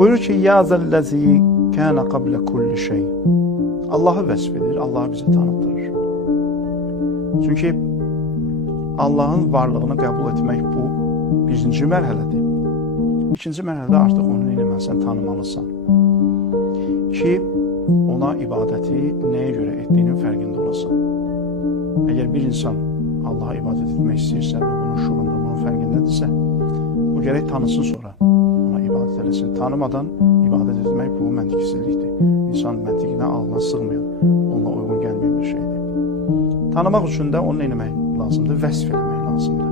Buyurur ki, ya zellezi kana qabla kulli şey. Allah'ı vəsf edir, Allah'ı bize tanıtırır. Çünkü Allah'ın varlığını qəbul etmək bu birinci mərhələdir. İkinci mərhələdə artıq onu eləməlisən, tanımalısan. Ki ona ibadəti nəyə görə etdiyinin fərqində olasan. Əgər bir insan Allah'a ibadət etmək istəyirsə və bunun şuurunda, bunun fərqindədirsə, o gərək tanısın sonra ona ibadət eləsin. Tanımadan ibadət etmək bu məntiqsizlikdir. İnsan məntiqinə, ağlına sığmayan, onunla uyğun gəlməyən bir şeydir. Tanımaq üçün də onu eləmək lazımdır, vəsf eləmək lazımdır.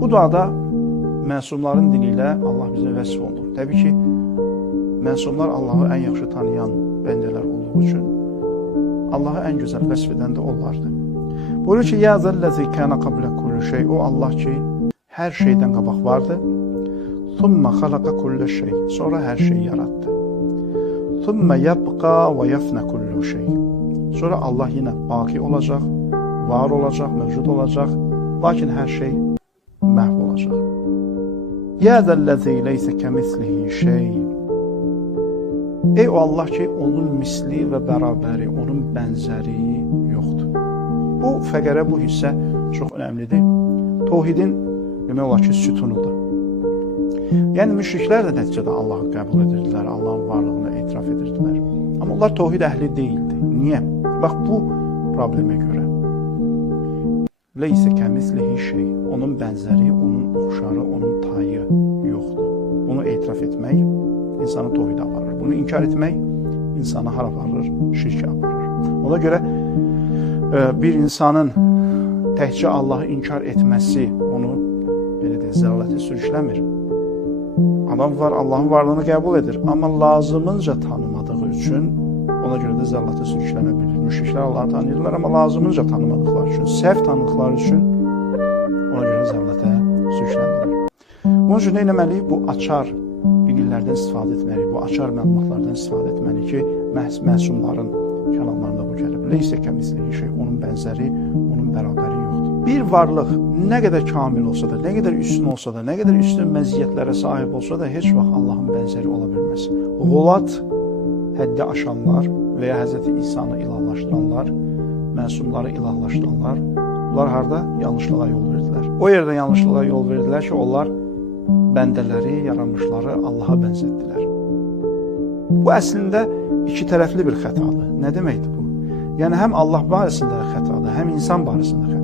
Bu duada məsumların dili ilə Allah bizə vəsf olunur. Təbii ki, məsumlar Allahı ən yaxşı tanıyan bəndələr olduğu üçün Allahı ən gözəl vəsf edən də onlardır. Buyurur ki, ya zəlləzi kana qabla kulli şey. O Allah ki, hər şeydən qabaq vardı. Thumma xalaqa kulli şey. Sonra hər şeyi yarattı. Thumma yabqa və yafna kulli şey. Sonra Allah yenə baqi olacaq, var olacaq, mövcud olacaq. Lakin hər şey məhv olacaq. Ya zəlləzi leysə kəmislihi şey. Ey o Allah ki, onun misli və bərabəri, onun bənzəri yoxdur. Bu fəqərə, bu hissə çox önəmlidir. Tohidin demək olar ki, sütunudur. Yəni, müşriklər də nəticədə Allahı qəbul edirdilər, Allahın varlığını etiraf edirdilər. Amma onlar tohid əhli deyildi. Niyə? Bax, bu problemə görə. Leysə kəmislihi şey. Onun bənzəri, onun oxşarı, onun tayı yoxdur. Bunu etiraf etmək insanı tohidə aparır. Bunu inkar etmək insanı hara aparır? Şirkə aparır. Ona görə bir insanın təkcə Allahı inkar etməsi onu belə deyək, zəlalətə sürükləmir. Adam var, Allahın varlığını qəbul edir, amma lazımınca tanımadığı üçün ona görə də zəlalətə sürüklənə bilir. Müşriklər Allahı tanıyırlar, amma lazımınca tanımadıqları üçün, səhv tanıdıqları üçün ona görə zəlalətə sürüklənirlər. Bunun üçün nə etməliyik? Bu açar bilgilərdən istifadə etməliyik, bu açar məlumatlardan istifadə etməliyik ki, məsumların kəlamlarında bu gəlib. Leysə kəmislihi şey, onun bənzəri, onun bərabəri yoxdur. Bir varlıq nə qədər kamil olsa da, nə qədər üstün olsa da, nə qədər üstün məziyyətlərə sahib olsa da, heç vaxt Allahın bənzəri ola bilməz. Qulat həddi aşanlar və ya Həzrəti İsa'nı ilahlaşdıranlar, məsumları ilahlaşdıranlar, bunlar harada? Yanlışlığa yol verdilər. O yerdə yanlışlığa yol verdilər ki, onlar bəndələri, yaranmışları Allaha bənzətdilər. Bu əslində iki tərəfli bir xətadır. Nə deməkdir bu? Yəni, həm Allah barəsində xətadır, həm insan barəsində xətadır.